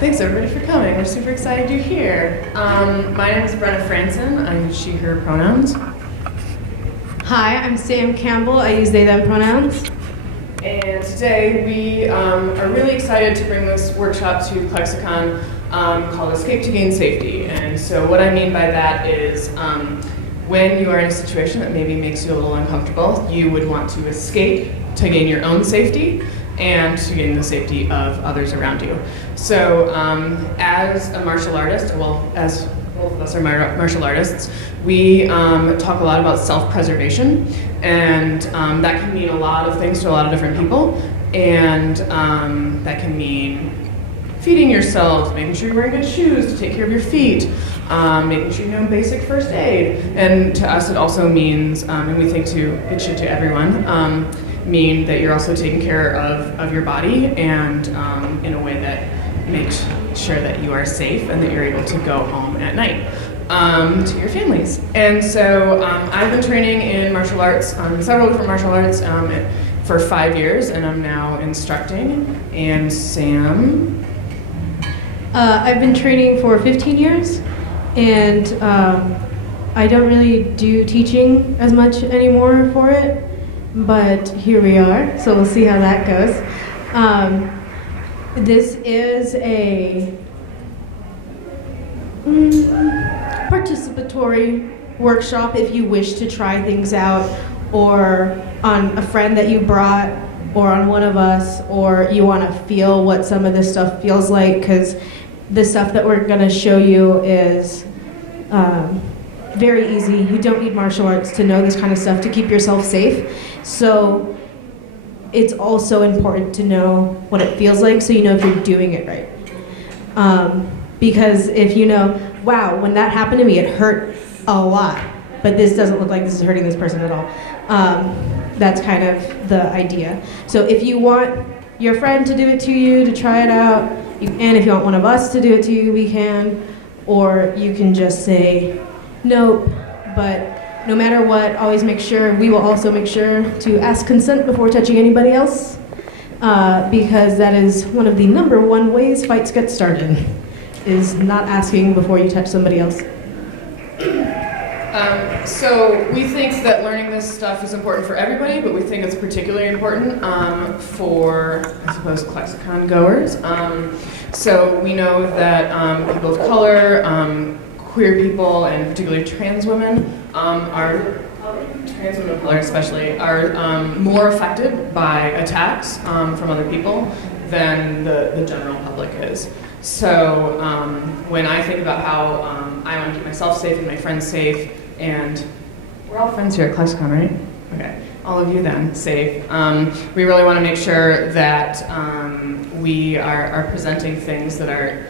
Thanks everybody for coming. We're super excited you're here. My name is Brenna Frandsen. I use she, her pronouns. Hi, I'm Sam Campbell. I use they, them pronouns. And today we are really excited to bring this workshop to ClexaCon called Escape to Gain Safety. And so what I mean by that is when you are in a situation that maybe makes you a little uncomfortable, you would want to escape to gain your own safety and to gain the safety of others around you. So as a martial artist, well, as both of us are martial artists, we talk a lot about self-preservation, and that can mean a lot of things to a lot of different people, and that can mean feeding yourself, making sure you're wearing good shoes to take care of your feet, making sure you know basic first aid, and to us it also means, and we think it should to everyone, mean that you're also taking care of your body and in a way that makes sure that you are safe and that you're able to go home at night to your families. And so I've been training in martial arts, several different martial arts for 5 years, and I'm now instructing. And Sam? I've been training for 15 years, and I don't really do teaching as much anymore for it, but here we are, so we'll see how that goes. This is a participatory workshop if you wish to try things out, or on a friend that you brought, or on one of us, or you want to feel what some of this stuff feels like, because the stuff that we're going to show you is very easy. You don't need martial arts to know this kind of stuff to keep yourself safe. So it's also important to know what it feels like so you know if you're doing it right. Because if you know, wow, when that happened to me, it hurt a lot, but this doesn't look like this is hurting this person at all. That's kind of the idea. So if you want your friend to do it to you, to try it out, you can. If you want one of us to do it to you, we can. Or you can just say, nope, but no matter what, always make sure, we will also make sure to ask consent before touching anybody else, because that is one of the #1 ways fights get started, is not asking before you touch somebody else. So we think that learning this stuff is important for everybody, but we think it's particularly important for, I suppose, ClexaCon goers. So we know that people of color, queer people, and particularly trans women trans women of color especially, are more affected by attacks from other people than the general public is. So when I think about how I want to keep myself safe and my friends safe, and we're all friends here at ClexaCon, right? Okay, all of you then, safe. We really want to make sure that we are presenting things that are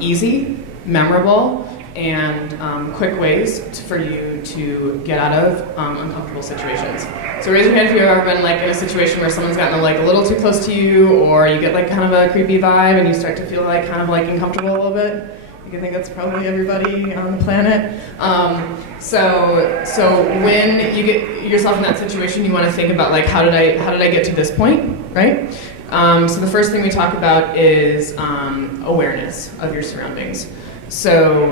easy, memorable, and quick ways for you to get out of uncomfortable situations. So raise your hand if you've ever been like in a situation where someone's gotten like a little too close to you, or you get like kind of a creepy vibe and you start to feel like kind of like uncomfortable a little bit. I think that's probably everybody on the planet. So when you get yourself in that situation, you want to think about like how did I get to this point, right? So the first thing we talk about is awareness of your surroundings. So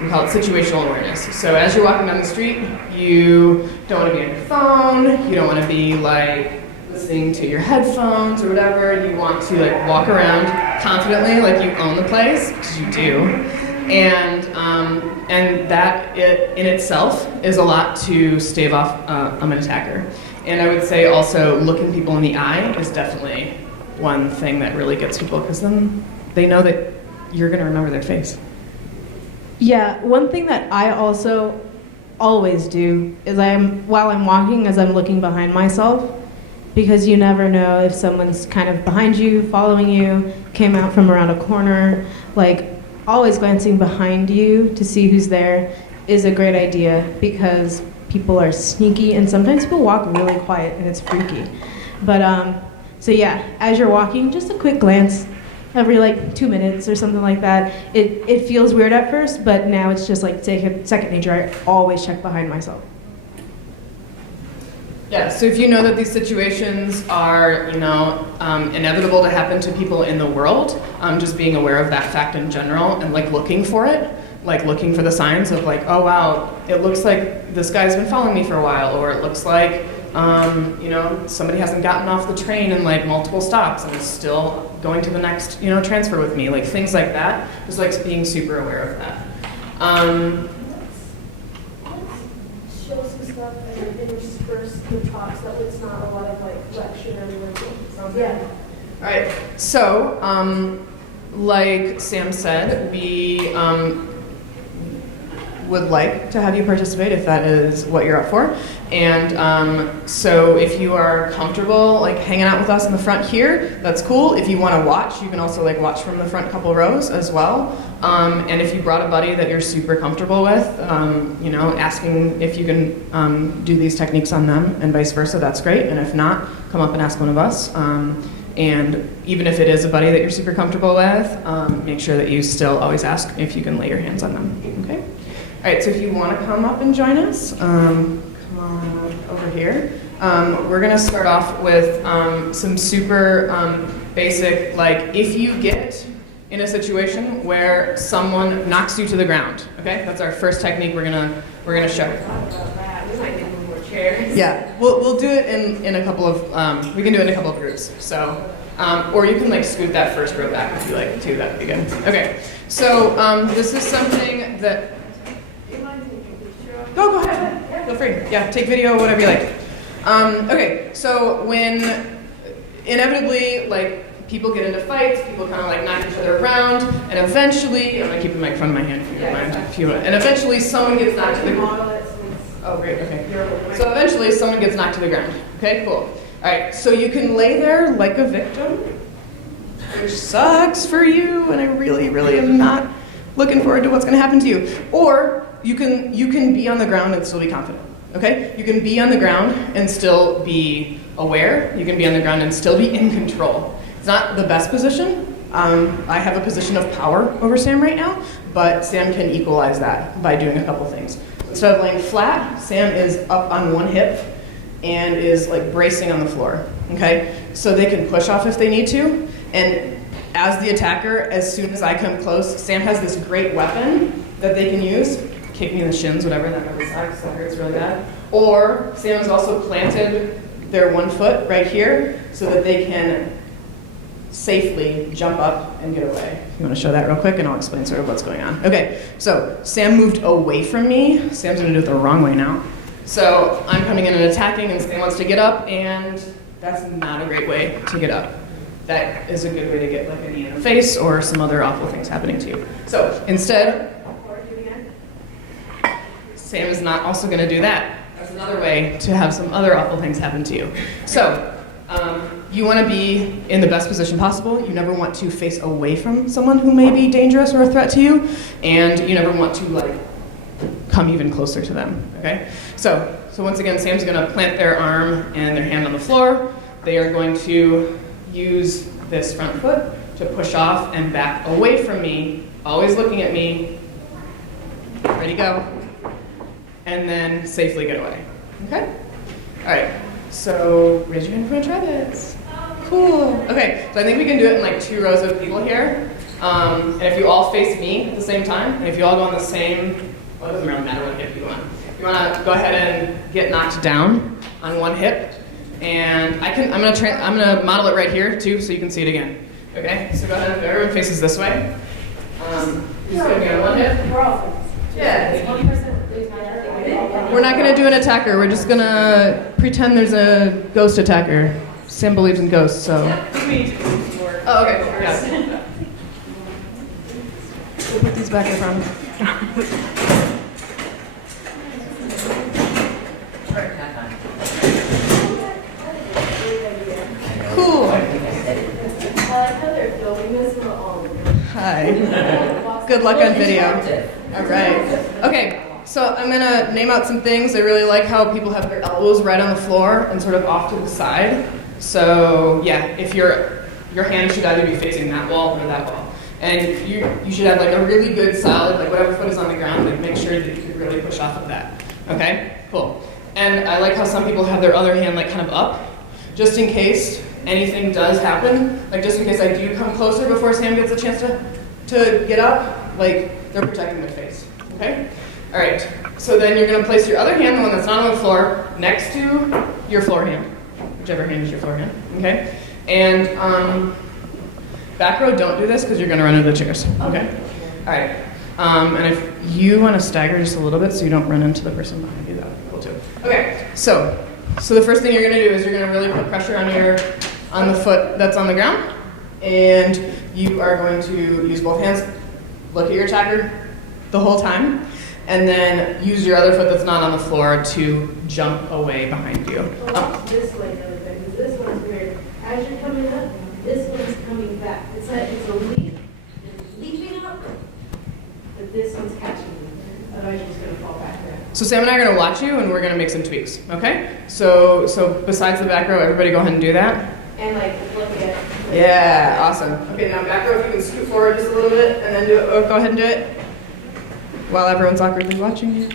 we call it situational awareness. So as you're walking down the street, you don't want to be on your phone. You don't want to be like listening to your headphones or whatever. You want to like walk around confidently, like you own the place, because you do. And that in itself is a lot to stave off an attacker. And I would say also looking people in the eye is definitely one thing that really gets people, because then they know that you're going to remember their face. Yeah, one thing that I also always do is while I'm walking, as I'm looking behind myself, because you never know if someone's kind of behind you, following you, came out from around a corner. Like, always glancing behind you to see who's there is a great idea, because people are sneaky and sometimes people walk really quiet and it's freaky. But so yeah, as you're walking, just a quick glance every like 2 minutes or something like that. It feels weird at first, but now it's just like second nature. I always check behind myself. Yeah, so if you know that these situations are, inevitable to happen to people in the world, just being aware of that fact in general and like looking for it, like looking for the signs of like, oh wow, it looks like this guy's been following me for a while, or it looks like, somebody hasn't gotten off the train in like multiple stops and is still going to the next, transfer with me, like things like that. Just like being super aware of that. Show some stuff and intersperse the talks so it's not a lot of like lecture and yeah. All right, so like Sam said, we would like to have you participate if that is what you're up for. And so if you are comfortable like hanging out with us in the front here, that's cool. If you want to watch, you can also like watch from the front couple rows as well. And if you brought a buddy that you're super comfortable with, asking if you can do these techniques on them and vice versa, that's great. And if not, come up and ask one of us. And even if it is a buddy that you're super comfortable with, make sure that you still always ask if you can lay your hands on them, okay? All right, so if you want to come up and join us, come on over here. We're going to start off with some super basic, like if you get in a situation where someone knocks you to the ground, okay? That's our first technique we're gonna show. We might need one more chairs. Yeah, we'll do it in a couple of, we can do it in a couple of groups. So, or you can like scoot that first row back if you like too, that'd be good. Okay, so this is something that, go ahead, feel free. Yeah, take video, whatever you like. Okay, so when inevitably like people get into fights, people kind of like knock each other around, and eventually, I'm gonna keep the mic in front of my hand if you don't mind. And eventually someone gets knocked to the ground. Oh, great, okay. So eventually someone gets knocked to the ground. Okay, cool. All right, so you can lay there like a victim, which sucks for you, and I really, really am not looking forward to what's gonna happen to you. Or you can be on the ground and still be confident, okay? You can be on the ground and still be aware. You can be on the ground and still be in control. It's not the best position. I have a position of power over Sam right now, but Sam can equalize that by doing a couple things. Instead of laying flat, Sam is up on one hip and is like bracing on the floor, okay? So they can push off if they need to, and as the attacker, as soon as I come close, Sam has this great weapon that they can use. Kick me in the shins, whatever, that really sucks, that hurts really bad. Or Sam has also planted their one foot right here so that they can safely jump up and get away. You want to show that real quick and I'll explain sort of what's going on. Okay, so Sam moved away from me. Sam's gonna do it the wrong way now. So I'm coming in and attacking and Sam wants to get up, and that's not a great way to get up. That is a good way to get like a knee in the face or some other awful things happening to you. So instead, Sam is not also gonna do that. That's another way to have some other awful things happen to you. So, you want to be in the best position possible. You never want to face away from someone who may be dangerous or a threat to you, and you never want to like come even closer to them. Okay. So once again, Sam's going to plant their arm and their hand on the floor. They are going to use this front foot to push off and back away from me, always looking at me. Ready, go, and then safely get away. Okay. All right. So raise your hand if you want to try this. Cool. Okay, so I think we can do it in like 2 rows of people here. And if you all face me at the same time, and if you all go on the same, well, it doesn't really matter what hip you want. You want to go ahead and get knocked down on one hip, and I'm gonna model it right here too, so you can see it again. Okay, so go ahead. Everyone faces this way. Who's gonna be on one hip? Yeah. We're not gonna do an attacker. We're just gonna pretend there's a ghost attacker. Sam believes in ghosts, so. Oh, okay. Yeah. We'll put these back in front. Cool. Hi. Good luck on video. All right. Okay. So I'm gonna name out some things. I really like how people have their elbows right on the floor and sort of off to the side. So yeah, if your hand should either be facing that wall or that wall. And you should have like a really good solid, like whatever foot is on the ground, like make sure that you can really push off of that. Okay, cool. And I like how some people have their other hand like kind of up, just in case anything does happen. Like just in case I do come closer before Sam gets a chance to get up, like they're protecting their face, okay? All right, so then you're gonna place your other hand, the one that's not on the floor, next to your floor hand, whichever hand is your floor hand, okay? And back row, don't do this because you're gonna run into the chairs, okay? All right, and if you wanna stagger just a little bit so you don't run into the person behind you, that would be cool too. Okay, so the first thing you're gonna do is you're gonna really put pressure on the foot that's on the ground, and you are going to use both hands, look at your attacker the whole time, and then use your other foot that's not on the floor to jump away behind you. Well, this way, the other thing, because this one's weird. As you're coming up, this one's coming back. It's like it's a leap, it's leaping up, but this one's catching you. Otherwise, you're just going to fall back there. So Sam and I are going to watch you, and we're going to make some tweaks, okay? So besides the back row, everybody go ahead and do that. And like look at. Yeah, awesome. Okay, now back row, if you can scoot forward just a little bit, and then do it. Oh, go ahead and do it. While everyone's awkwardly watching you.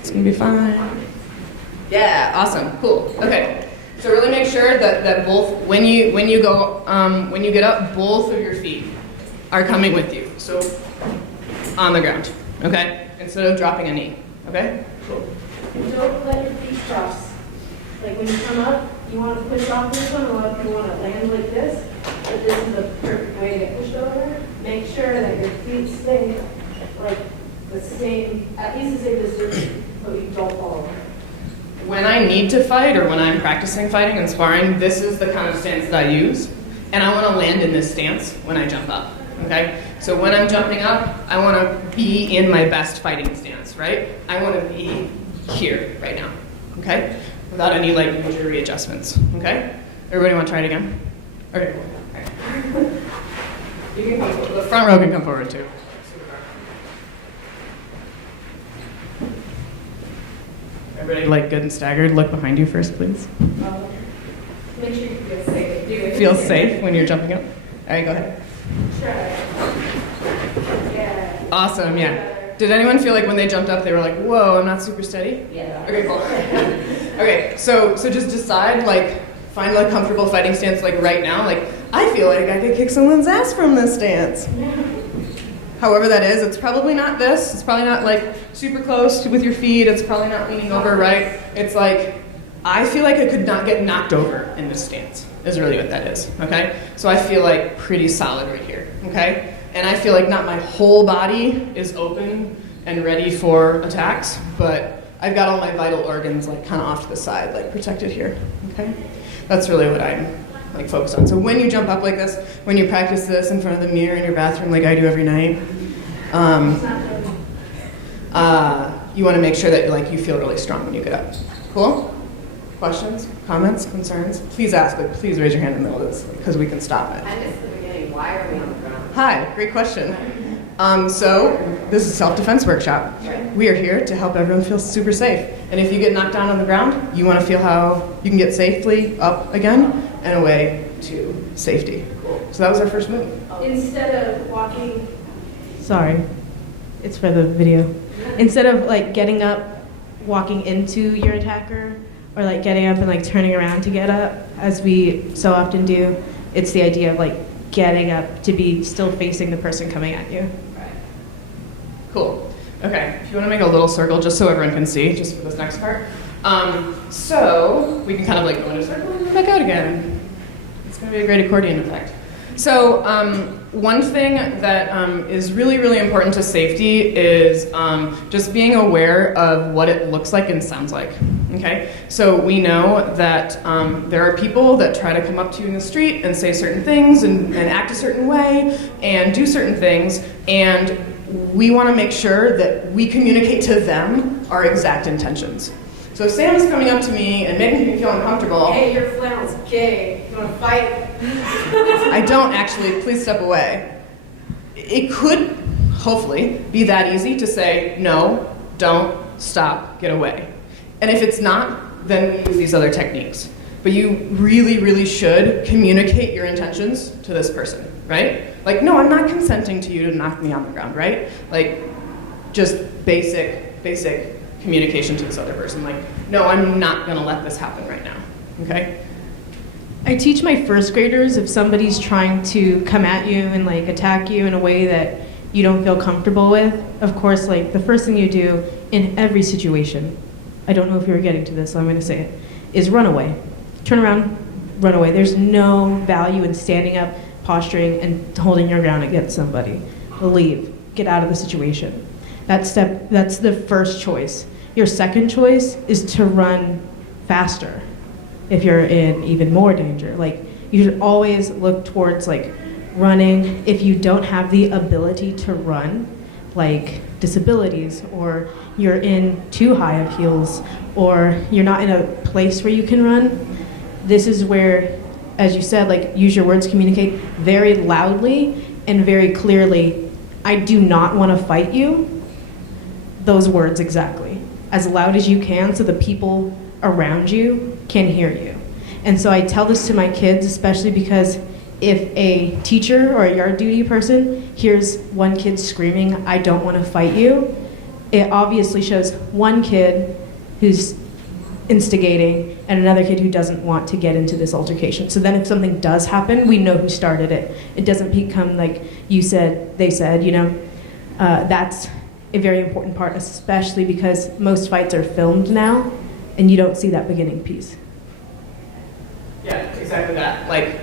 It's gonna be fine. Yeah, awesome, cool. Okay, so really make sure that both, when you get up, both of your feet are coming with you. So on the ground, okay? Instead of dropping a knee, okay? Cool. And don't let your feet cross. Like when you come up, you want to push off this one. A lot of people want to land like this, but this is the perfect way to get pushed over. Make sure that your feet stay like the same, at least the same distance, so you don't fall over. When I need to fight or when I'm practicing fighting and sparring, this is the kind of stance that I use. And I want to land in this stance when I jump up, okay? So when I'm jumping up, I want to be in my best fighting stance, right? I want to be here right now, okay? Without any like major readjustments, okay? Everybody want to try it again? Okay, cool. Okay. You can come forward. The front row can come forward too. Everybody like good and staggered. Look behind you first, please. Make sure you feel safe. Do it. Feel safe when you're jumping up. All right, go ahead. Try. Yeah. Awesome, yeah. Did anyone feel like when they jumped up, they were like, whoa, I'm not super steady? Yeah. Okay, cool. Okay, so just decide, like, find a comfortable fighting stance, like right now. Like, I feel like I could kick someone's ass from this stance. However that is, it's probably not this. It's probably not like super close with your feet. It's probably not leaning over, right? It's like, I feel like I could not get knocked over in this stance, is really what that is, okay? So I feel like pretty solid right here, okay? And I feel like not my whole body is open and ready for attacks, but I've got all my vital organs like kind of off to the side, like protected here, okay? That's really what I'm like focused on. So when you jump up like this, when you practice this in front of the mirror in your bathroom like I do every night, you want to make sure that like you feel really strong when you get up. Cool? Questions, comments, concerns? Please ask, but please raise your hand in the middle of this because we can stop it. I missed the beginning. Why are we on the ground? Hi, great question. So this is a self-defense workshop. We are here to help everyone feel super safe. And if you get knocked down on the ground, you want to feel how you can get safely up again and away to safety. Cool. So that was our first move. Instead of walking. Sorry, it's for the video. Instead of like getting up, walking into your attacker, or like getting up and like turning around to get up, as we so often do, it's the idea of like getting up to be still facing the person coming at you. Right. Cool. Okay, if you want to make a little circle just so everyone can see, just for this next part. So we can kind of like go in a circle and back out again. It's going to be a great accordion effect. So one thing that is really, really important to safety is just being aware of what it looks like and sounds like. Okay, so we know that there are people that try to come up to you in the street and say certain things and act a certain way and do certain things, and we want to make sure that we communicate to them our exact intentions. So if Sam's coming up to me and making me feel uncomfortable, Hey, your flannel's gay. You want to fight? I don't actually, please step away. It could, hopefully, be that easy to say, no, don't, stop, get away. And if it's not, then we use these other techniques. But you really, really should communicate your intentions to this person, right? Like, no, I'm not consenting to you to knock me on the ground, right? Like, just basic communication to this other person. Like, no, I'm not gonna let this happen right now, okay? I teach my first graders if somebody's trying to come at you and like attack you in a way that you don't feel comfortable with, of course, like the first thing you do in every situation, I don't know if you're getting to this, so I'm gonna say it, is run away. Turn around, run away. There's no value in standing up, posturing, and holding your ground against somebody. Leave, get out of the situation. That's the first choice. Your second choice is to run faster if you're in even more danger. Like, you should always look towards like running. If you don't have the ability to run, like disabilities, or you're in too high of heels, or you're not in a place where you can run, this is where, as you said, like use your words, communicate very loudly and very clearly. I do not want to fight you. Those words exactly. As loud as you can so the people around you can hear you. And so I tell this to my kids, especially because if a teacher or a yard duty person hears one kid screaming, "I don't want to fight you," it obviously shows one kid who's instigating and another kid who doesn't want to get into this altercation. So then if something does happen, we know who started it. It doesn't become like you said, they said, you know. That's a very important part, especially because most fights are filmed now and you don't see that beginning piece. Yeah, exactly that. Like,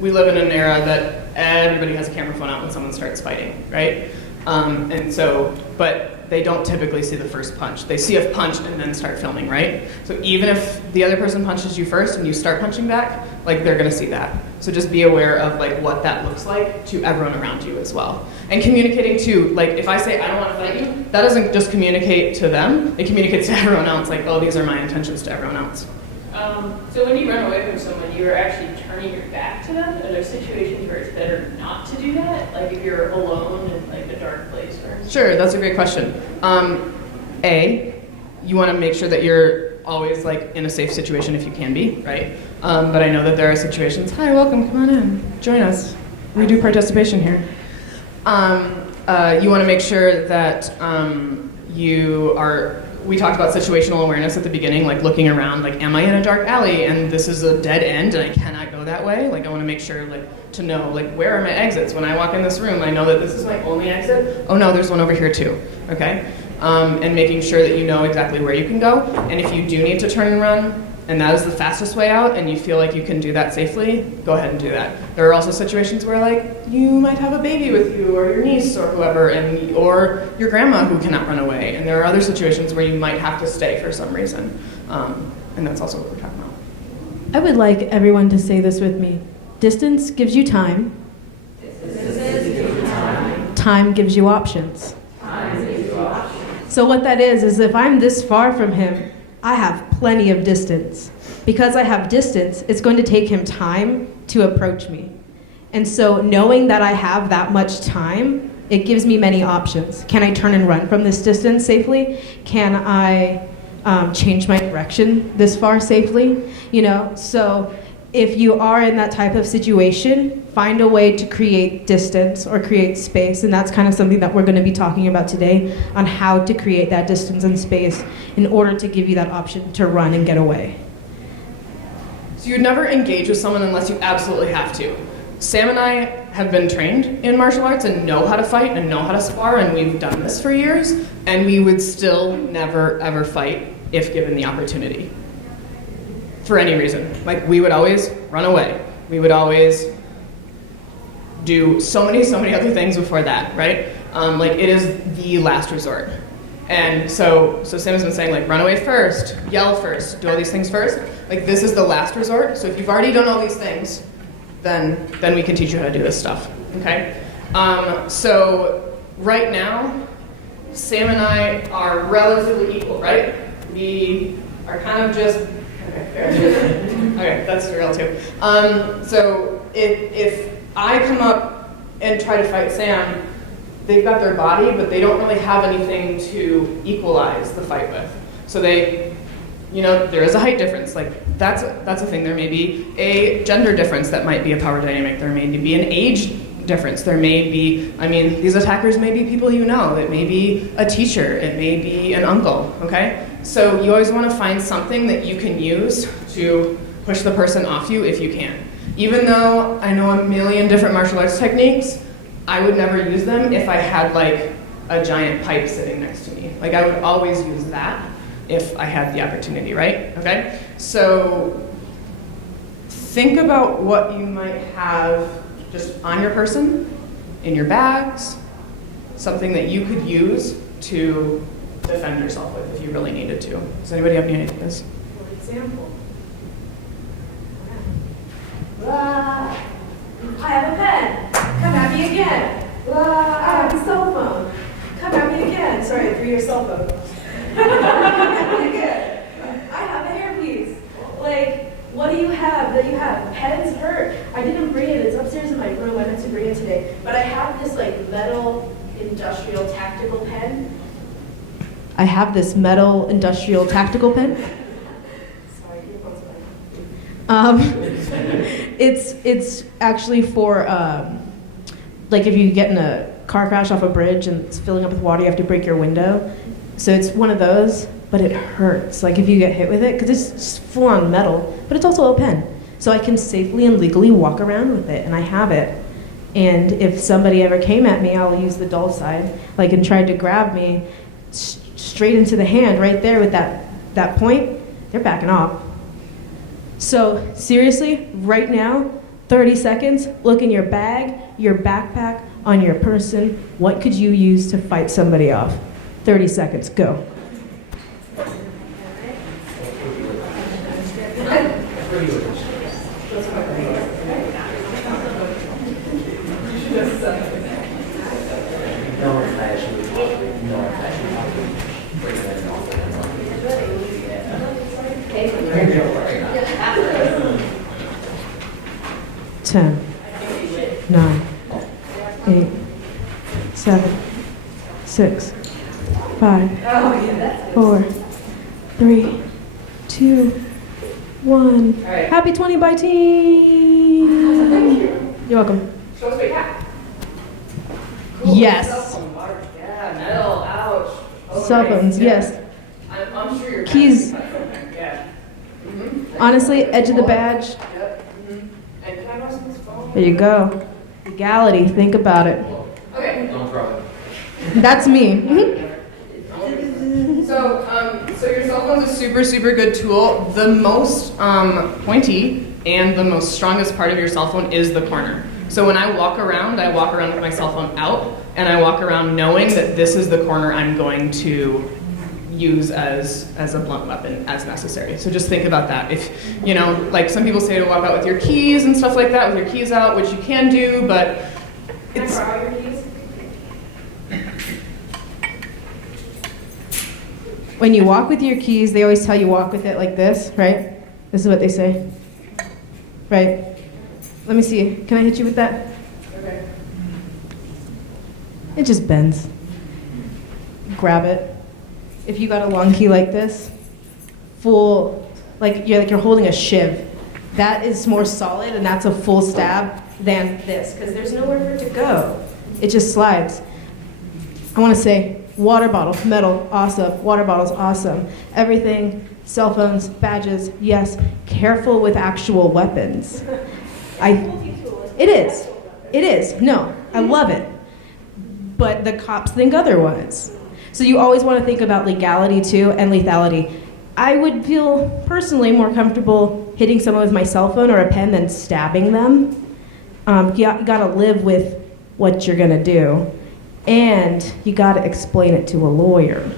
we live in an era that everybody has a camera phone out when someone starts fighting, right? And so, but they don't typically see the first punch. They see a punch and then start filming, right? So even if the other person punches you first and you start punching back, like they're gonna see that. So just be aware of like what that looks like to everyone around you as well. And communicating too, like if I say I don't wanna fight you, that doesn't just communicate to them, it communicates to everyone else, like, oh, these are my intentions to everyone else. So when you run away from someone, you are actually turning your back to them? Are there situations where it's better not to do that? Like if you're alone in like a dark place or something? Sure, that's a great question. You want to make sure that you're always like in a safe situation if you can be, right? But I know that there are situations, hi, welcome, come on in, join us. We do participation here. You want to make sure that we talked about situational awareness at the beginning, like looking around, like, am I in a dark alley and this is a dead end and I cannot go that way? Like, I want to make sure, like, to know, like, where are my exits? When I walk in this room, I know that this is my only exit. Oh no, there's one over here too, okay? And making sure that you know exactly where you can go. And if you do need to turn and run, and that is the fastest way out, and you feel like you can do that safely, go ahead and do that. There are also situations where, like, you might have a baby with you, or your niece, or whoever, or your grandma who cannot run away. And there are other situations where you might have to stay for some reason. And that's also what we're talking about. I would like everyone to say this with me. Distance gives you time. Time gives you options. So what that is if I'm this far from him, I have plenty of distance. Because I have distance, it's going to take him time to approach me. And so knowing that I have that much time, it gives me many options. Can I turn and run from this distance safely? Can I change my direction this far safely? You know, so if you are in that type of situation, find a way to create distance or create space, and that's kind of something that we're going to be talking about today, on how to create that distance and space in order to give you that option to run and get away. So you'd never engage with someone unless you absolutely have to. Sam and I have been trained in martial arts and know how to fight and know how to spar, and we've done this for years, and we would still never ever fight if given the opportunity. For any reason. Like, we would always run away. We would always do so many other things before that, right? Like, it is the last resort. And so Sam has been saying, like, run away first, yell first, do all these things first. Like, this is the last resort. So if you've already done all these things, then we can teach you how to do this stuff, okay? So right now, Sam and I are relatively equal, right? We are kind of just, okay, that's relative. So if I come up and try to fight Sam, they've got their body, but they don't really have anything to equalize the fight with. So they, you know, there is a height difference. Like, that's a thing. There may be a gender difference that might be a power dynamic. There may be an age difference. There may be, I mean, these attackers may be people you know. It may be a teacher. It may be an uncle, okay? So you always want to find something that you can use to push the person off you if you can. Even though I know a million different martial arts techniques, I would never use them if I had like a giant pipe sitting next to me. Like I would always use that if I had the opportunity, right? Okay? So think about what you might have just on your person, in your bags, something that you could use to defend yourself with if you really needed to. Does anybody have any ideas? For example, I have a pen. Come at me again. I have a cell phone. Come at me again. Sorry, through your cell phone. Come at me again. I have a hairpiece. Like, what do you have that you have? Pens hurt. I didn't bring it. It's upstairs in my room. I meant to bring it today. But I have this like metal industrial tactical pen. I have this metal industrial tactical pen. Sorry, your phone's fine. It's actually for like if you get in a car crash off a bridge and it's filling up with water, you have to break your window. So it's one of those, but it hurts. Like if you get hit with it, because it's just full on metal, but it's also a pen. So I can safely and legally walk around with it, and I have it. And if somebody ever came at me, I'll use the dull side, like and tried to grab me straight into the hand right there with that point, they're backing off. So seriously, right now, 30 seconds, look in your bag, your backpack, on your person. What could you use to fight somebody off? 30 seconds, go. Ten, 9, 8, 7, 6, 5, 4, 3, 2, 1. Happy 20 by team. Thank you. You're welcome. Show us what you have. Cool. Yes. Cell phone, large. Yeah, metal, ouch. Oh, Cell nice. phones, Yeah. yes. I'm sure your Keys. Yeah. Honestly, edge of the badge. Yep. And can I borrow someone's phone? There you go. Legality, think about it. Okay. Don't throw it. That's me. So your cell phone is a super, super good tool. The most pointy and the most strongest part of your cell phone is the corner. So when I walk around with my cell phone out, and I walk around knowing that this is the corner I'm going to use as a blunt weapon as necessary. So just think about that. If, you know, like some people say to walk out with your keys and stuff like that, with your keys out, which you can do, but Can I it's... borrow your keys? When you walk with your keys, they always tell you walk with it like this, right? This is what they say. Right? Let me see. Can I hit you with that? Okay. It just bends. Grab it. If you got a long key like this, full, like you're holding a shiv. That is more solid, and that's a full stab than this, because there's nowhere for it to go. It just slides. I want to say, water bottle, metal, awesome. Water bottles, awesome. Everything, cell phones, badges, yes. Careful with actual weapons. It is. It is. No, I love it. But the cops think otherwise. So you always want to think about legality too, and lethality. I would feel personally more comfortable hitting someone with my cell phone or a pen than stabbing them. You gotta live with what you're gonna do, and you gotta explain it to a lawyer.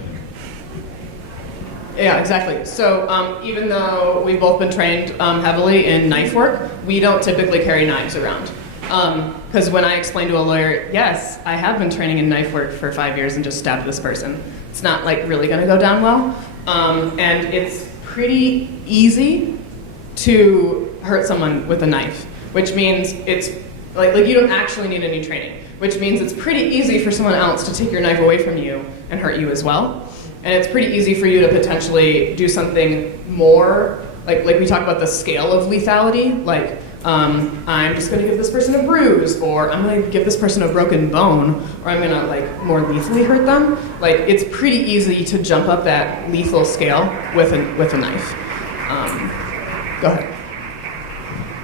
Yeah, exactly. So even though we've both been trained heavily in knife work, we don't typically carry knives around. Because when I explain to a lawyer, yes, I have been training in knife work for 5 years and just stabbed this person, it's not like really gonna go down well. And it's pretty easy to hurt someone with a knife, which means it's like you don't actually need any training, which means it's pretty easy for someone else to take your knife away from you and hurt you as well. And it's pretty easy for you to potentially do something more, like we talk about the scale of lethality, like I'm just gonna give this person a bruise, or I'm gonna give this person a broken bone, or I'm gonna like more lethally hurt them. Like it's pretty easy to jump up that lethal scale with a knife. Go ahead.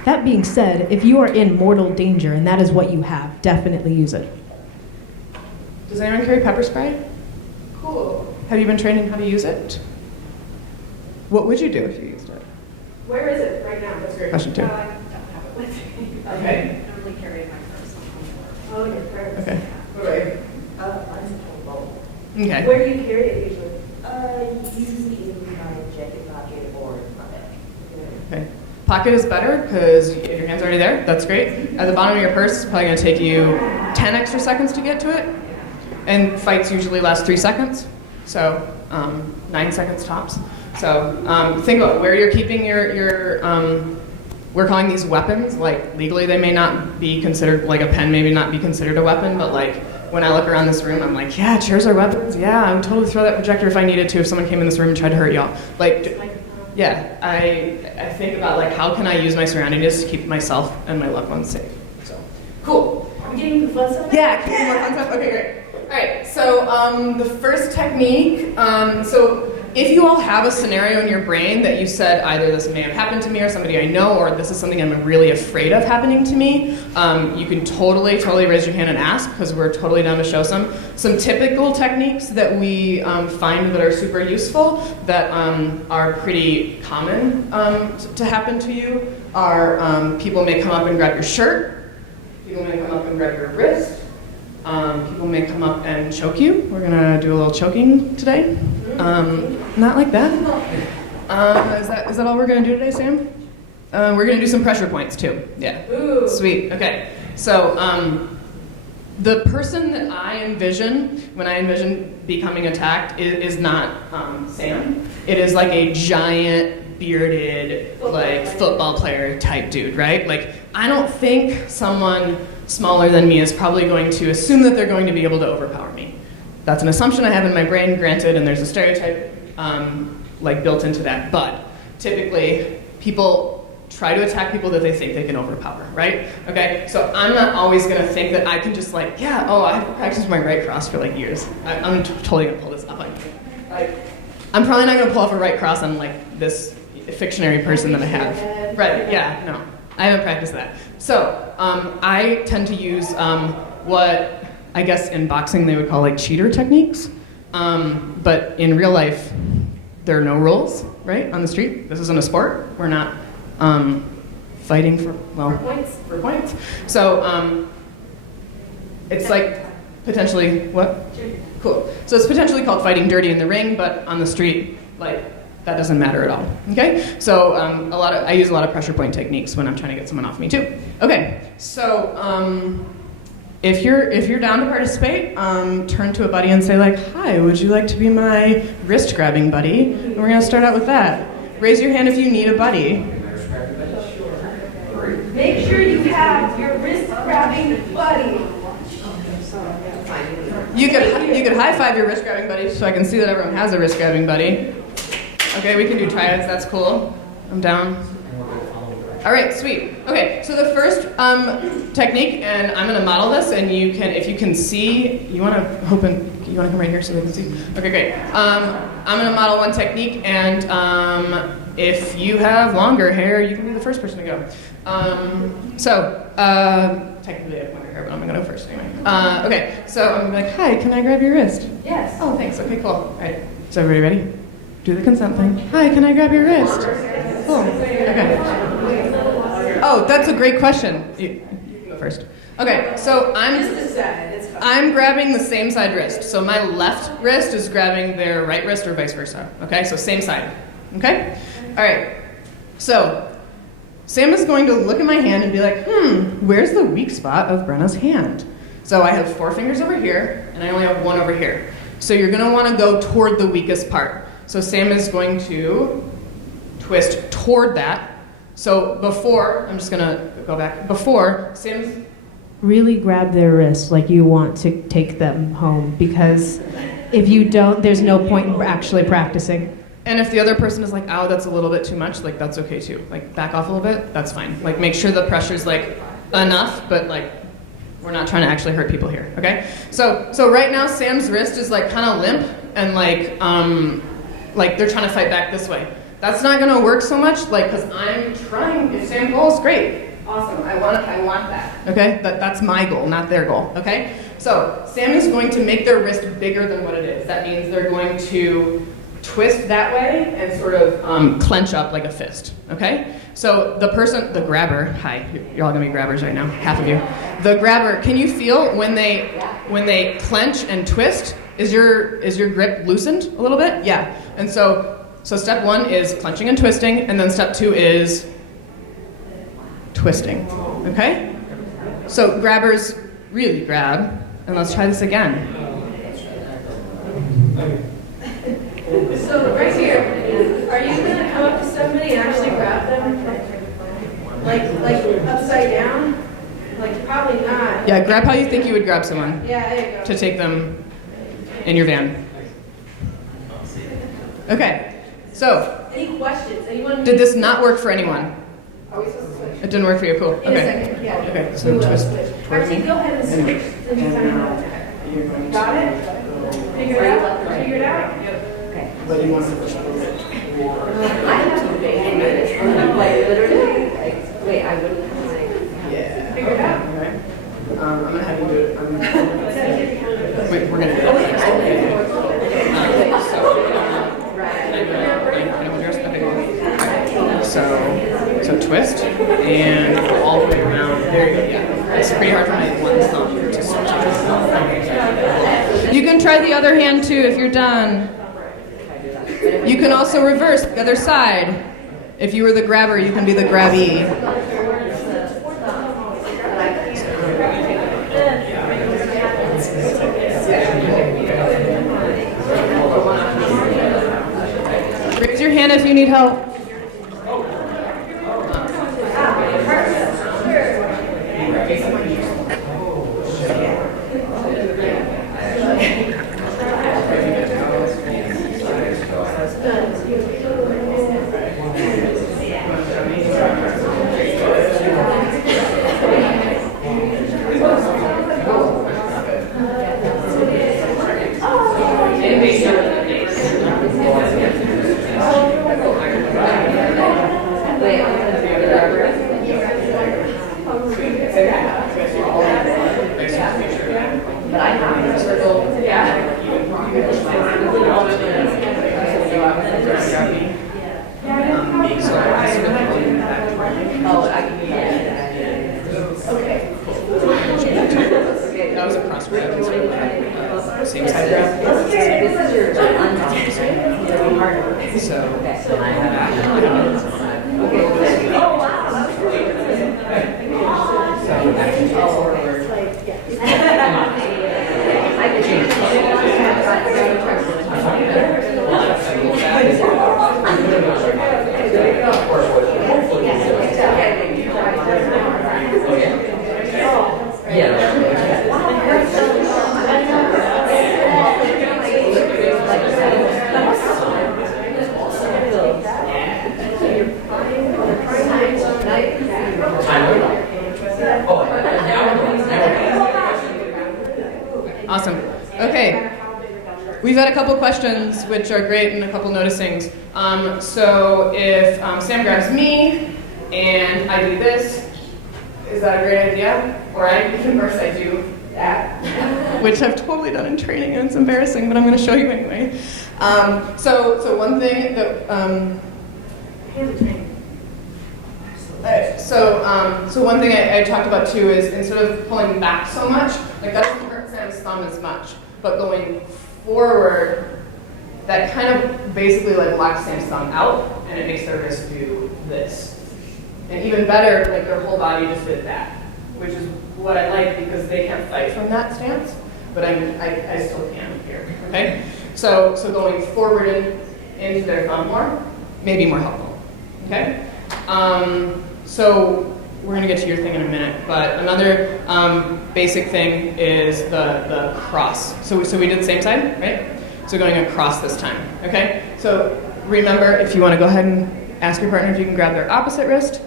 That being said, if you are in mortal danger and that is what you have, definitely use it. Does anyone carry pepper spray? Cool. Have you been trained in how to use it? What would you do if you used it? Where is it right now? That's a great question too. I don't have it with me. Okay. I normally carry my purse. Oh, your purse. Okay. What about you? I'm told. Okay. Where do you carry it usually? Usually in my jacket pocket or in my bag. Okay. Pocket is better because if your hand's already there, that's great. At the bottom of your purse, it's probably going to take you 10 extra seconds to get to it. And fights usually last 3 seconds, so 9 seconds tops. So think about where you're keeping your we're calling these weapons. Like legally, they may not be considered, like a pen maybe not be considered a weapon, but like when I look around this room, I'm like, yeah, chairs are weapons. Yeah, I would totally throw that projector if I needed to, if someone came in this room and tried to hurt y'all. Like, yeah, I think about like how can I use my surroundings to keep myself and my loved ones safe. So, cool. Are we getting the fun stuff? Yeah, keep more fun stuff. Okay, great. All right, so the first technique, so if you all have a scenario in your brain that you said either this may have happened to me or somebody I know, or this is something I'm really afraid of happening to me, you can totally raise your hand and ask, because we're totally down to show some. Some typical techniques that we find that are super useful, that are pretty common to happen to you, are people may come up and grab your shirt, people may come up and grab your wrist, people may come up and choke you. We're gonna do a little choking today. Not like that. Is that all we're gonna do today, Sam? We're gonna do some pressure points too. Yeah. Ooh. Sweet. Okay. So the person that I envision when I envision becoming attacked is not Sam. It is like a giant bearded like football player type dude, right? Like I don't think someone smaller than me is probably going to assume that they're going to be able to overpower me. That's an assumption I have in my brain, granted, and there's a stereotype like built into that. But typically, people try to attack people that they think they can overpower, right? Okay, so I'm not always going to think that I can just like, yeah, oh, I've practiced my right cross for like years. I'm totally going to pull this up on you. Like, I'm probably not going to pull off a right cross on like this fictionary person that I have. Right? Yeah, no, I haven't practiced that. So I tend to use what I guess in boxing they would call like cheater techniques, but in real life there are no rules, right? On the street, this isn't a sport. We're not fighting for points. So it's like potentially what? Cool. So it's potentially called fighting dirty in the ring, but on the street, like that doesn't matter at all. Okay. So I use a lot of pressure point techniques when I'm trying to get someone off me too. Okay. So. If you're down to participate, turn to a buddy and say like, hi, would you like to be my wrist grabbing buddy? And we're gonna start out with that. Raise your hand if you need a buddy. Make sure you have your wrist grabbing buddy. You could high five your wrist grabbing buddy so I can see that everyone has a wrist grabbing buddy. Okay, we can do triads, that's cool. I'm down. All right, sweet. Okay, so the first technique, and I'm gonna model this, and you can, if you can see, you wanna come right here so they can see? Okay, great. I'm gonna model one technique, and if you have longer hair, you can be the first person to go. Technically I have longer hair, but I'm gonna go first anyway. Okay, so I'm gonna be like, hi, can I grab your wrist? Yes. Oh, thanks, okay, cool. All right, so everybody ready? Do the consent thing. Hi, can I grab your wrist? Cool, okay. Oh, that's a great question. You can go first. Okay, so I'm grabbing the same side wrist. So my left wrist is grabbing their right wrist or vice versa. Okay, so same side. Okay? All right. So Sam is going to look at my hand and be like, where's the weak spot of Brenna's hand? So I have 4 fingers over here, and I only have 1 over here. So you're going to want to go toward the weakest part. So Sam is going to twist toward that. So before, I'm just gonna go back. Before, Sam's Really grab their wrist like you want to take them home, because if you don't, there's no point in actually practicing. And if the other person is like, ow, that's a little bit too much, like that's okay too. Like back off a little bit, that's fine. Like make sure the pressure's like enough, but like we're not trying to actually hurt people here, okay? So right now Sam's wrist is like kind of limp and like they're trying to fight back this way. That's not gonna work so much, like, cause I'm trying, if Sam goes, great, awesome, I want that, okay? That's my goal, not their goal, okay? So Sam is going to make their wrist bigger than what it is. That means they're going to twist that way and sort of clench up like a fist, okay? So the grabber, hi, you're all gonna be grabbers right now, half of you. The grabber, can you feel when they clench and twist, is your grip loosened a little bit? Yeah, and so step 1 is clenching and twisting, and then step 2 is twisting, okay? So grabbers really grab, and let's try this again. So right here, are you gonna come up to somebody and actually grab them? Like upside down? Like probably not. Yeah, grab how you think you would grab someone Yeah, there you go. to take them in your van. Okay, so Any questions? Anyone? did this not work for anyone? Are we supposed to switch? It didn't work for you, cool, In a okay. second, yeah. Okay, so twist towards Actually, me. go ahead and switch. Since you found out. Got it? Figure it out? Figure it out? But you want to push up a little bit. I have to wait a minute. Like literally, like wait, I wouldn't like. Yeah. Figure it out. Okay. I'm gonna have you do it. Wait, we're gonna do it. So twist and all the way around. There you go. Yeah, it's pretty hard for my one thumb to switch. You can try the other hand too if you're done. You can also reverse the other side. If you were the grabber, you can be the grabbee. Raise your hand if you need help. That was a cross grab. Same side grab. So. Awesome. Okay. We've had a couple questions, which are great, and a couple noticings. So if Sam grabs me and I do this, is that a great idea? Or even worse, I do that, which I've totally done in training, and it's embarrassing, but I'm going to show you anyway. So one thing that so one thing I talked about too is instead of pulling back so much, like that doesn't hurt Sam's thumb as much, but going forward, that kind of basically like locks Sam's thumb out, and it makes their wrist do this. And even better, like their whole body just did that, which is what I like because they can't fight from that stance, but I still can here. Okay, so going forward into their thumb more, maybe more helpful. Okay. So we're going to get to your thing in a minute, but another basic thing is the cross. So we did the same side, right? So going across this time, okay? So remember, if you want to go ahead and ask your partner if you can grab their opposite wrist.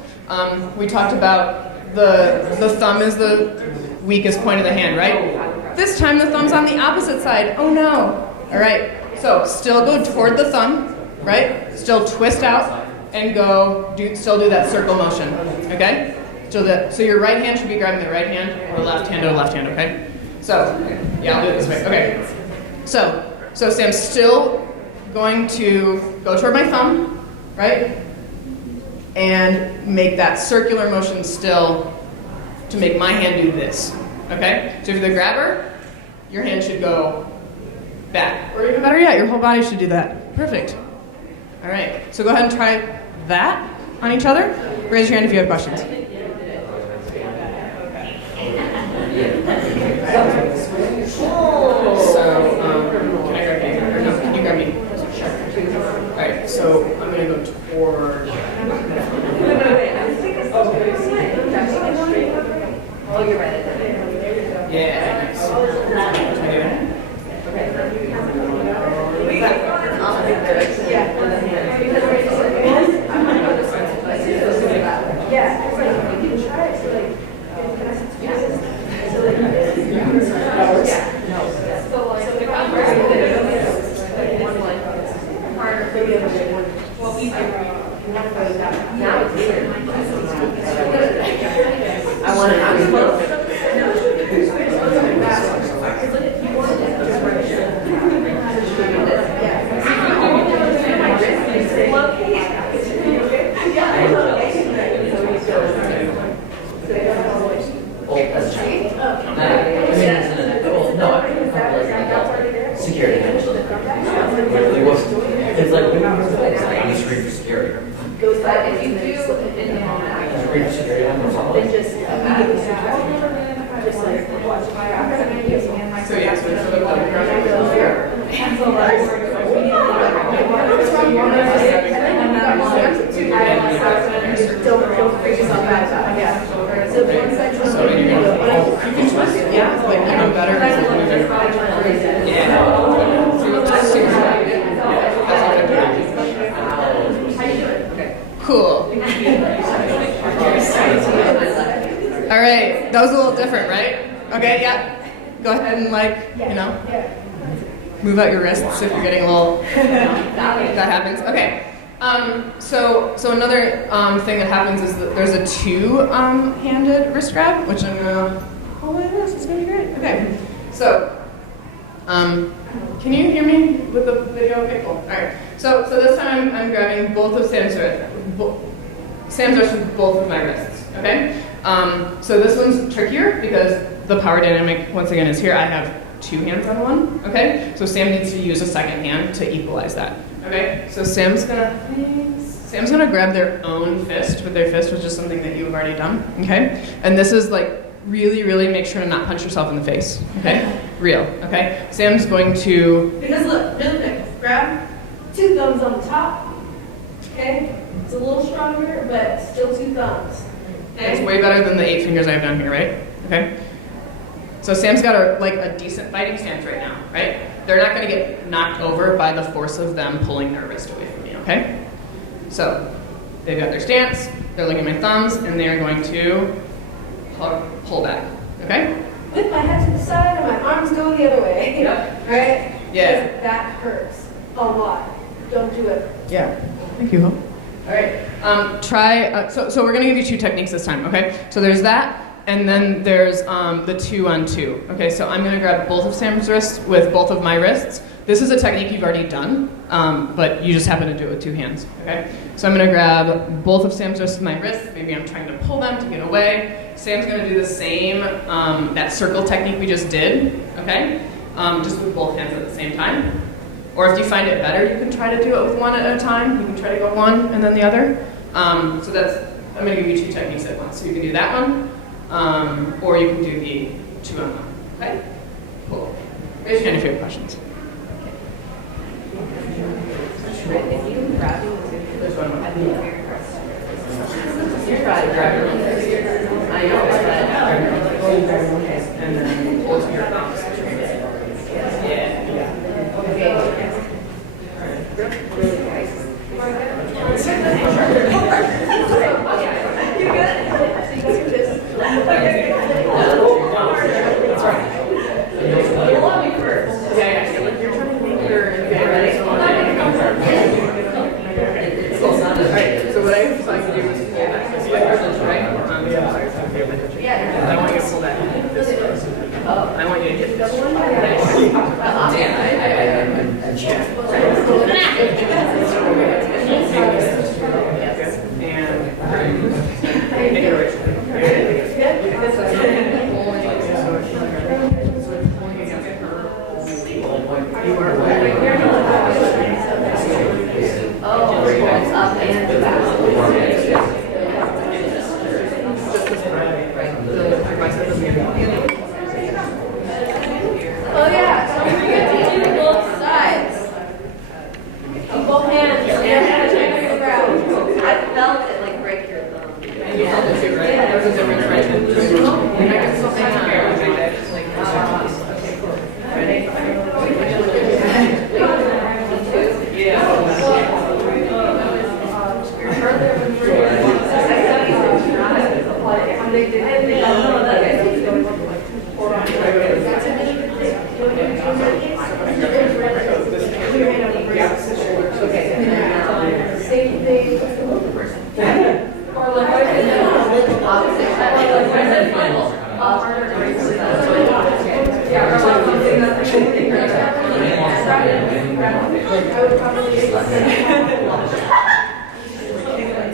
We talked about the thumb is the weakest point of the hand, right? This time the thumb's on the opposite side. Oh no. All right. So still go toward the thumb, right? Still twist out and go. Still do that circle motion. Okay. So your right hand should be grabbing the right hand, or left hand to the left hand. Okay. So yeah, I'll do it this way. Okay. So Sam's still going to go toward my thumb, right? And make that circular motion still to make my hand do this, okay? So if you're the grabber, your hand should go back. Or even better yet, your whole body should do that. Perfect. All right, so go ahead and try that on each other. Raise your hand if you have questions. Can I grab you? Or no, can you grab me? All right, so I'm going to go toward... Oh, you're right. Yeah, nice. Now it's easier. I want to, I'm close. Security. It's like on the screen for security. But if you do in the moment, then just So yeah, so it's sort of double Don't freak yourself out. Yeah. So one side twist. So you're going to you can twist it, yeah, but even better is moving. Yeah. Cool. All right, that was a little different, right? Okay, yeah. Go ahead and move out your wrists if you're getting a little, that happens. Okay. So another thing that happens is that there's a two-handed wrist grab, which I'm gonna hold like this. It's gonna be great. Okay. So, can you hear me with the video? Okay, cool. All right. So this time I'm grabbing both of Sam's wrists. Sam's wrists with both of my wrists. Okay. So this one's trickier because the power dynamic once again is here. I have two hands on one. Okay. So Sam needs to use a second hand to equalize that. Okay. So Sam's gonna grab their own fist with their fist, which is something that you've already done. Okay. And this is like really, really make sure to not punch yourself in the face. Okay. Real. Okay. Sam's going to. Because look, really quick, grab two thumbs on the top. Okay. It's a little stronger, but still two thumbs. Okay? It's way better than the 8 fingers I've done here, right? Okay. So Sam's got a decent fighting stance right now, right? They're not going to get knocked over by the force of them pulling their wrist away from me, okay? So they've got their stance, they're looking at my thumbs, and they're going to pull back, okay? With my head to the side and my arms go the other way. Yep. Right? Yeah. Because that hurts a lot. Don't do it. Yeah. Thank you, Hope. All right. So we're going to give you two techniques this time, okay? So there's that. And then there's the 2-on-2. Okay, so I'm going to grab both of Sam's wrists with both of my wrists. This is a technique you've already done, but you just happen to do it with two hands. Okay, so I'm going to grab both of Sam's wrists with my wrists. Maybe I'm trying to pull them to get away. Sam's going to do the same, that circle technique we just did. Okay, just with both hands at the same time. Or if you find it better, you can try to do it with one at a time. You can try to go one and then the other. I'm going to give you two techniques at once. So you can do that one. Or you can do the 2-on-1. Okay? Cool. Raise your hand if you have questions. There's one more. You're trying to grab your own fist. I know, And then pull to your thumbs. Yeah. Okay. Really nice. up and back. Oh yeah, don't forget to do both sides. Of both hands. I felt it like break your thumb. Yeah. There's a difference, right? When I get something on here, I think that it's like, okay, cool. Ready?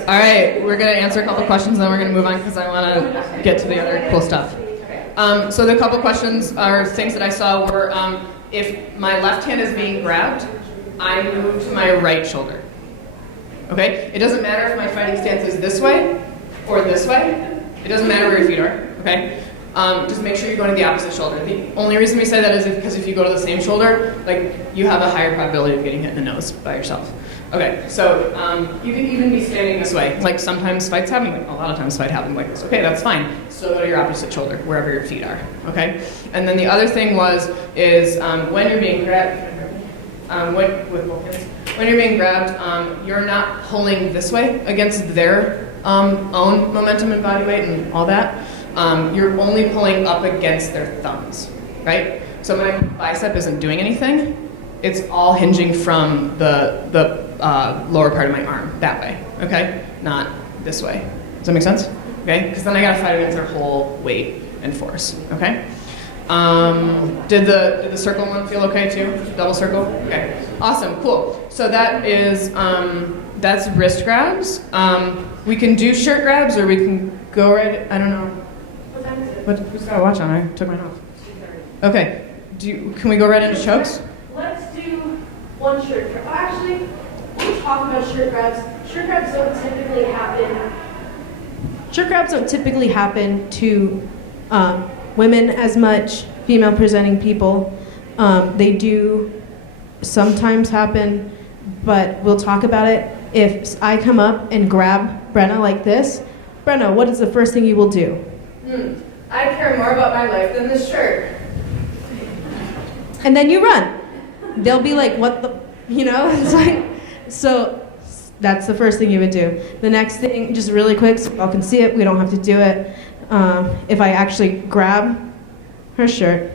All right, we're going to answer a couple questions, and then we're going to move on because I want to get to the other cool stuff. So the couple questions are things that I saw were, if my left hand is being grabbed, I move to my right shoulder. Okay? It doesn't matter if my fighting stance is this way or this way. It doesn't matter where your feet are. Okay? Just make sure you're going to the opposite shoulder. The only reason we say that is because if you go to the same shoulder, like, you have a higher probability of getting hit in the nose by yourself. Okay, so you can even be standing this way. Like, sometimes fights happen, like, a lot of times fights happen like this. Okay, that's fine. Still go to your opposite shoulder, wherever your feet are. Okay? And then the other thing is when you're being grabbed, when you're being grabbed, you're not pulling this way against their own momentum and body weight and all that. You're only pulling up against their thumbs, right? So my bicep isn't doing anything. It's all hinging from the lower part of my arm, that way, okay? Not this way. Does that make sense? Okay? Because then I gotta fight against their whole weight and force, okay? Did the circle one feel okay too? Double circle? Okay. Awesome, cool. So that is, that's wrist grabs. We can do shirt grabs, or we can go right, I don't know. What time is it? Who's got a watch on? I took mine off. Okay. Can we go right into chokes? Let's do one shirt grab. Actually, we'll talk about shirt grabs. Shirt grabs don't typically happen. Shirt grabs don't typically happen to women as much, female presenting people. They do sometimes happen, but we'll talk about it. If I come up and grab Brenna like this, Brenna, what is the first thing you will do? I care more about my life than this shirt. And then you run. They'll be like, what the, it's like, so that's the first thing you would do. The next thing, just really quick, so y'all can see it, we don't have to do it. If I actually grab her shirt,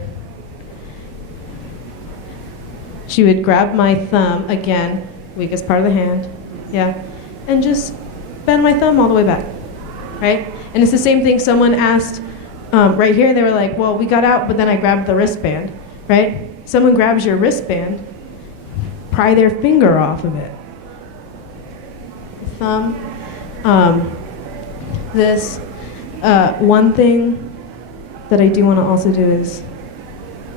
she would grab my thumb, again, weakest part of the hand, yeah, and just bend my thumb all the way back, right? And it's the same thing someone asked right here, they were like, well, we got out, but then I grabbed the wristband, right? Someone grabs your wristband, pry their finger off of it. Thumb. This one thing that I do want to also do is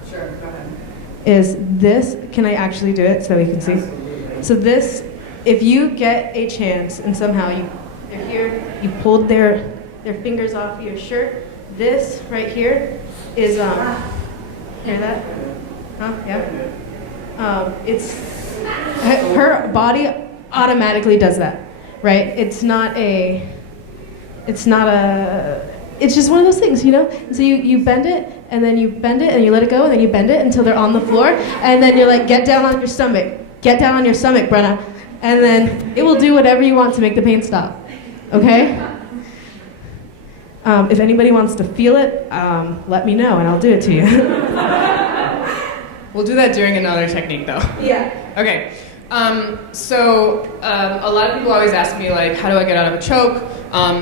Sure, go ahead. is this. Can I actually do it so we can see? Absolutely. So this, if you get a chance and somehow they're here, you pulled their fingers off your shirt. This right here is hear that? Huh? Yeah. It's her body automatically does that, right? It's just one of those things, So you bend it, and then you bend it, and you let it go, and then you bend it until they're on the floor, and then you're like, get down on your stomach. Get down on your stomach, Brenna. And then it will do whatever you want to make the pain stop, okay? If anybody wants to feel it, let me know, and I'll do it to you. We'll do that during another technique, though. Yeah. Okay. So a lot of people always ask me, like, how do I get out of a choke?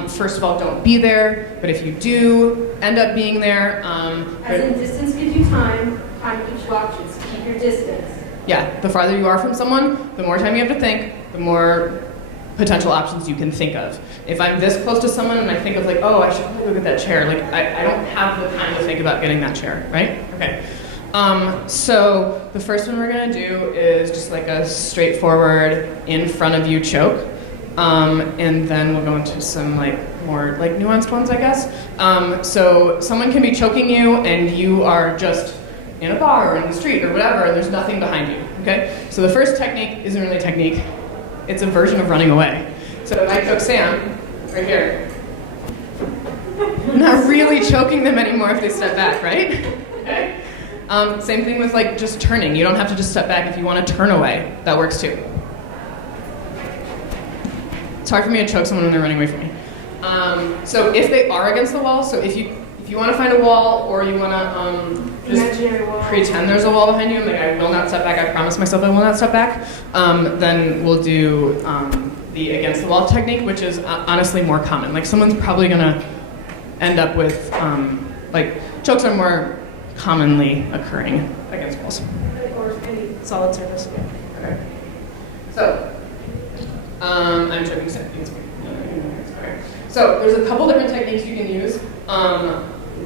First of all, don't be there. But if you do end up being there, As in, distance gives you time. Time gives you options. Keep your distance. yeah, the farther you are from someone, the more time you have to think, the more potential options you can think of. If I'm this close to someone and I think of, like, oh, I should probably go get that chair, like, I don't have the time to think about getting that chair, right? Okay. So the first one we're gonna do is just like a straightforward in front of you choke. And then we'll go into some more nuanced ones, I guess. So someone can be choking you and you are just in a bar or in the street or whatever, and there's nothing behind you, okay? So the first technique isn't really a technique, it's a version of running away. So if I choke Sam, right here, I'm not really choking them anymore if they step back, right? Okay? Same thing with just turning. You don't have to just step back if you want to turn away. That works too. It's hard for me to choke someone when they're running away from me. So if they are against the wall, so if you want to find a wall or you want to just pretend there's a wall behind you, and I will not step back, I promise myself I will not step back, then we'll do the against the wall technique, which is honestly more common. Someone's probably going to end up with, chokes are more commonly occurring against walls. Or any solid surface. Okay. So, I'm choking Sam. So there's a couple different techniques you can use.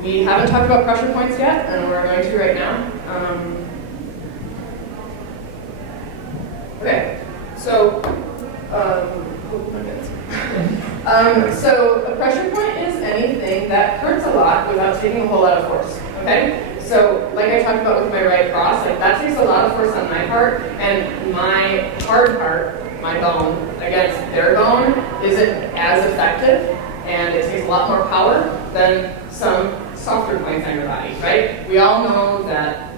We haven't talked about pressure points yet, and we're going to right now. Okay, so, so a pressure point is anything that hurts a lot without taking a whole lot of force, okay? So like I talked about with my right cross, that takes a lot of force on my part, and my hard part, my bone, against their bone isn't as effective, and it takes a lot more power than some softer points on your body, right? We all know that,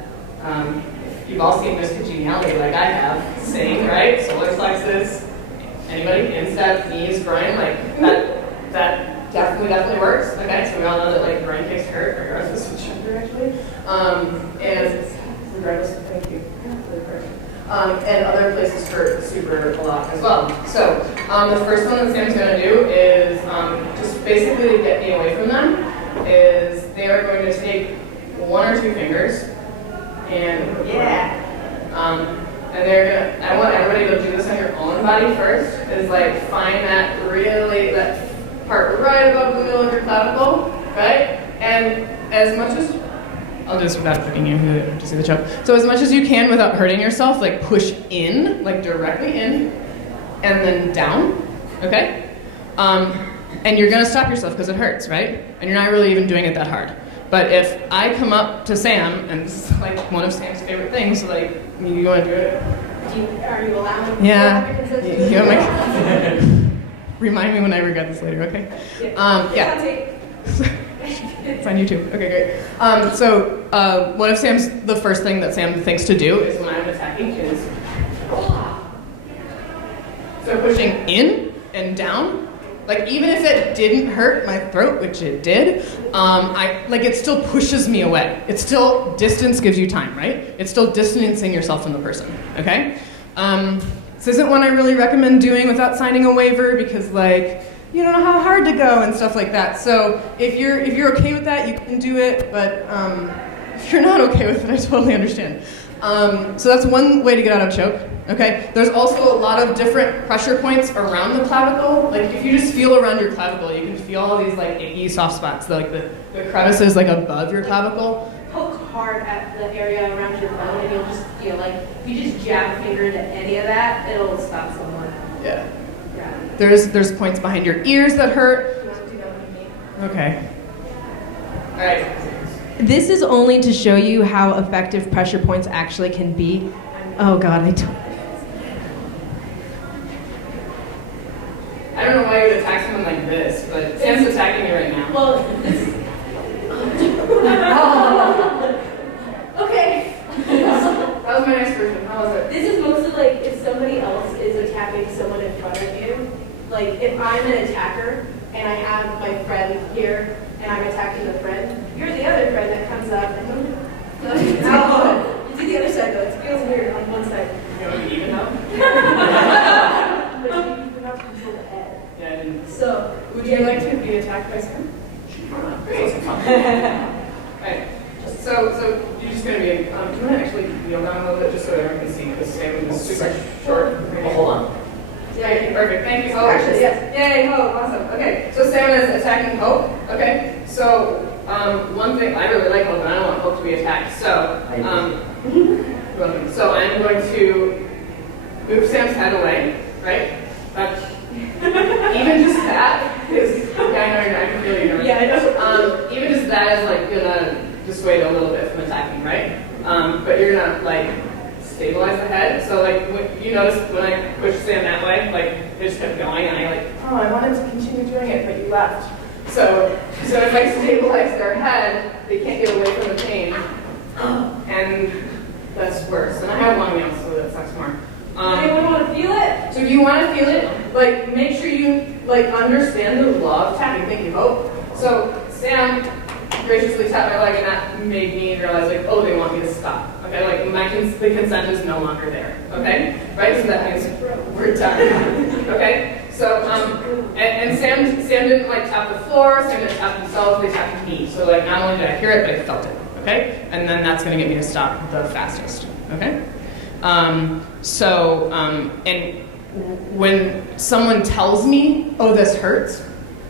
you've all seen Miss Congeniality like I have, sitting, right? Solar plexus, anybody? Instep, knees, groin, that definitely works, okay? So we all know that groin kicks hurt, regardless of gender, actually. And regardless of, thank you. And other places hurt super a lot as well. So the first one that Sam's going to do is just basically to get me away from them is they are going to take one or two fingers and and they're gonna. I want everybody to do this on your own body first. Is find that part right above the middle of your clavicle, right? And as much as I'll do this without hurting you to see the choke. So as much as you can without hurting yourself, push in, directly in, and then down, okay? And you're gonna stop yourself because it hurts, right? And you're not really even doing it that hard. But if I come up to Sam, and this is one of Sam's favorite things, you wanna do it? Are you allowed? Yeah. Remind me when I regret this later, okay? Yeah. It's on YouTube. Okay, great. So one of the first thing that Sam thinks to do is when I'm attacking is so pushing in and down. Even if it didn't hurt my throat, which it did, it still pushes me away. It's still distance gives you time, right? It's still distancing yourself from the person. Okay. This isn't one I really recommend doing without signing a waiver because you don't know how hard to go and stuff like that. So if you're okay with that, you can do it. But if you're not okay with it, I totally understand. So that's one way to get out of choke. Okay. There's also a lot of different pressure points around the clavicle. If you just feel around your clavicle, you can feel all these achy soft spots, the crevices above your clavicle. Poke hard at the area around your bone, and you'll just feel if you just jab a finger into any of that, it'll stop someone. Yeah. There's points behind your ears that hurt. You want to do that with me? Okay. All right. This is only to show you how effective pressure points actually can be. Oh God, I don't know why you would attack someone like this, but Sam's attacking me right now. Well, this is... Okay. That was my next version. How was it? This is mostly if somebody else is attacking someone in front of you. If I'm an attacker and I have my friend here and I'm attacking the friend, you're the other friend that comes up and you do the other side though. It feels weird on one side. You want to even up? But you have to control the head. Yeah, I didn't. So, Would you like to be attacked by Sam? Great. Right. So you're just going to be, do you want to actually kneel down a little bit just so everyone can see because Sam is super short. Well, hold on. Yeah, perfect. Thank you. Oh, actually, yes. Yay, Hope. Awesome. Okay. So Sam is attacking Hope. Okay. So one thing, I really like Hope, and I don't want Hope to be attacked. So, so I'm going to move Sam's head away, right? dissuade a little bit from attacking, right? But you're gonna like stabilize the head. So like you notice when I pushed Sam that way, like they just kept going, and I like, oh, I wanted to continue doing it, but you left. So if I stabilize their head, they can't get away from the pain, and that's worse. And I have long nails, so that sucks more. Anyone want to feel it? So if you want to feel it, like make sure you like understand the law of tapping. Thank you, Hope. So Sam graciously tapped my leg, and that made me realize like, oh, they want me to stop. Okay, like the consent is no longer there. Okay, right? So that means we're done. Okay. So and Sam didn't like tap the floor. Sam didn't tap himself. They tapped me. So like not only did I hear it, but I felt it. Okay, and then that's gonna get me to stop the fastest. Okay. And when someone tells me, oh, this hurts,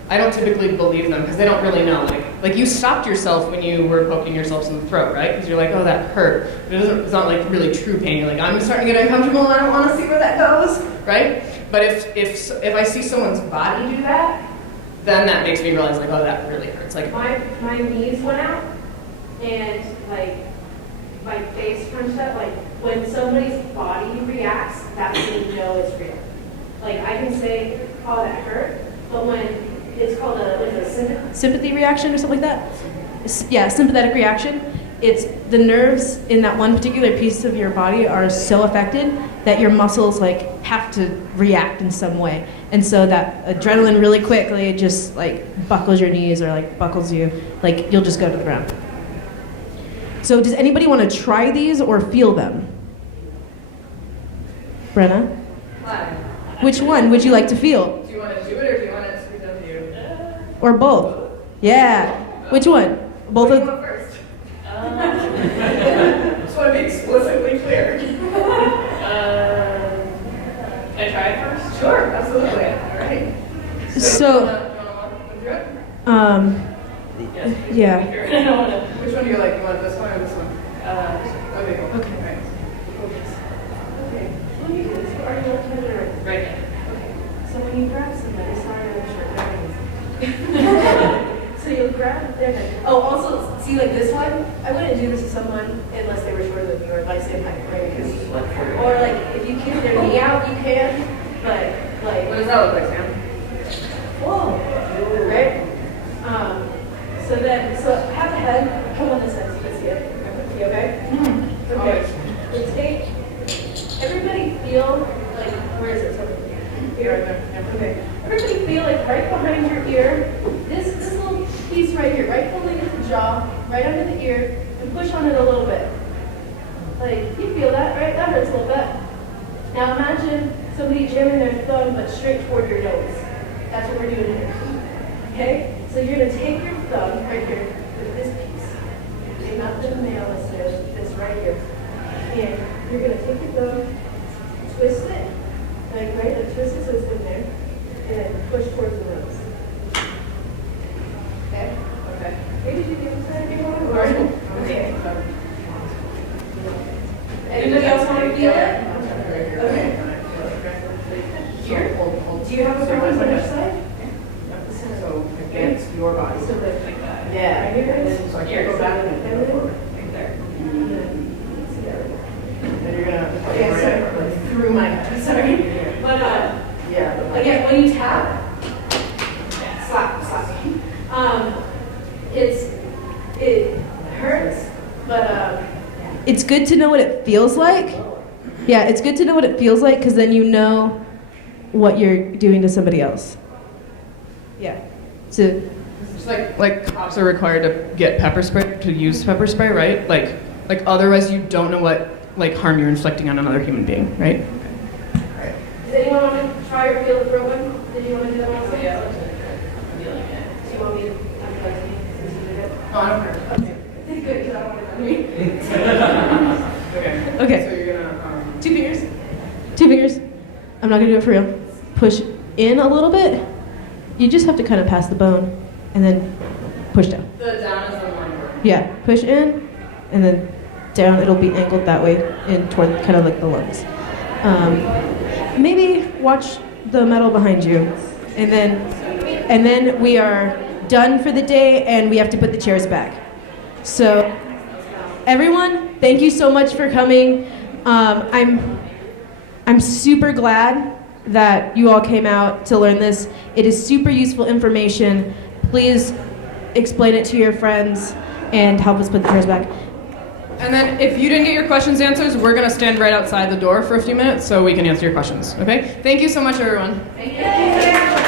I don't typically believe them because they don't really know. Like you stopped yourself when you were poking yourself in the throat, right? Because you're like, oh, that hurt. It's not like really true pain. You're like, I'm starting to get uncomfortable and I don't want to see where that goes, right? But if I see someone's body do that, then that makes me realize like, oh, that really hurts. Like My knees went out, and like my face crunched up. Like when somebody's body reacts, that's when you know it's real. Like I can say, oh, that hurt, but when it's called a Sympathy reaction or something like that? Yeah, sympathetic reaction. It's the nerves in that one particular piece of your body are so affected that your muscles like have to react in some way. And so that adrenaline really quickly just like buckles your knees or like buckles you, like you'll just go to the ground. So does anybody want to try these or feel them? Brenna? Which one would you like to feel? do you want to do it or do you want it to be done to you? Or both? Yeah. Which one? Both What do of you want first? Just want to be explicitly clear. Can I try it first? Sure, absolutely. All right. So, you wanna walk through it? Yes. yeah. I don't want to. Which one do you like? You want this one or this one? Okay, cool. Okay. All right. Okay. Let me do this. Are you left-handed or right? Right. Okay. So when you grab somebody, sorry, I'm short. So you'll grab their head. Oh, also, see, like this one, I wouldn't do this to someone unless they were shorter than you or like same height, right? Or like if you kick their knee out, you can. But like, What does that look like, Sam? whoa, right? So have the head come on this side so you can see it. You okay? Okay. Let's take, everybody feel like, where is it? So, here. Okay. Everybody feel like right behind your ear, this little piece right here, right beneath the jaw, right under the ear, and push on it a little bit. Like, you feel that, right? That hurts a little bit. Now imagine somebody jamming their thumb but straight toward your nose. That's what we're doing here. Okay? So you're going to take your thumb right here with this piece. Okay, not the nail, it's this right here. And you're going to take your thumb, twist it, like right, twist it so it's in there, and then push towards the nose. Okay? Okay. Hey, did you do this? Okay. Anybody else want to feel it? Okay. Here? Do you have a preference on which side? So against your body. So like that. Yeah. Right here? And then so I can't go back and then go forward. Right there. Then you're gonna put Okay, your head so- like through my Sorry. But yeah. But like, again, when you tap, slap. It hurts, but It's good to know what it feels like. Yeah, it's good to know what it feels like because then you know what you're doing to somebody else. Yeah. So, just like cops are required to get pepper spray to use pepper spray, right? Like otherwise you don't know what like harm you're inflicting on another human being, right? does anyone want to try or feel the throat one? Did you want to do that one also? Yeah, I'm feeling it. Do you want me to? Since you did it? No, I don't care. Okay. Good, because I don't want to Okay. Okay. So you're gonna 2 fingers. 2 fingers. I'm not going to do it for real. Push in a little bit. You just have to kind of pass the bone and then push down. the down is the more important. Yeah, push in and then down. It'll be angled that way in toward kind of like the lungs. Maybe watch the metal behind you, and then we are done for the day, and we have to put the chairs back. So, everyone, thank you so much for coming. I'm super glad that you all came out to learn this. It is super useful information. Please explain it to your friends and help us put the chairs back. And then if you didn't get your questions answered, we're going to stand right outside the door for a few minutes so we can answer your questions. Okay? Thank you so much, everyone. Thank you.